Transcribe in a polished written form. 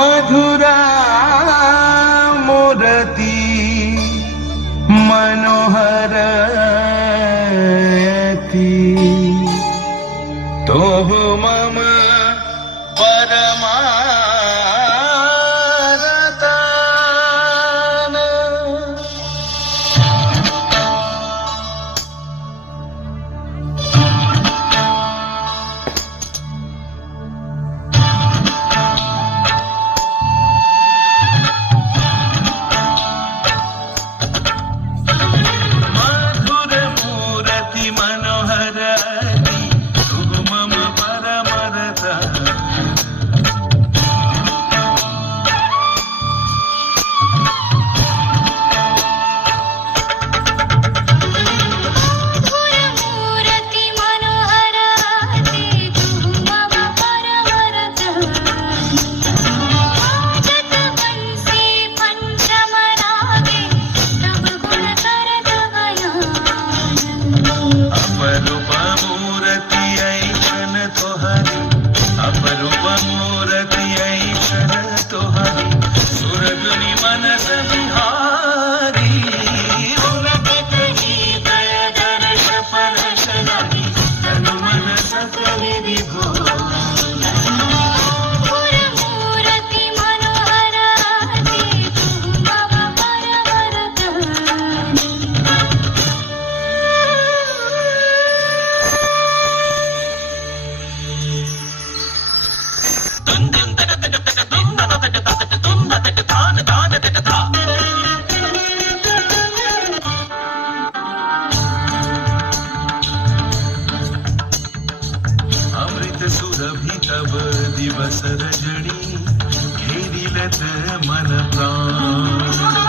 मधुरा मूर्ती मनोहर तो मम परमारतान। मधुर मूर्ति मनोहर अपरूप मूर्ति ऐशन तोहरी सुरगुनि मनस बिहारी उलट कही दय दर्श परश रवि तनु मन सकल विभोर। अमृत सुरभि तब दिवस रजनी घेरिलत मन प्राण।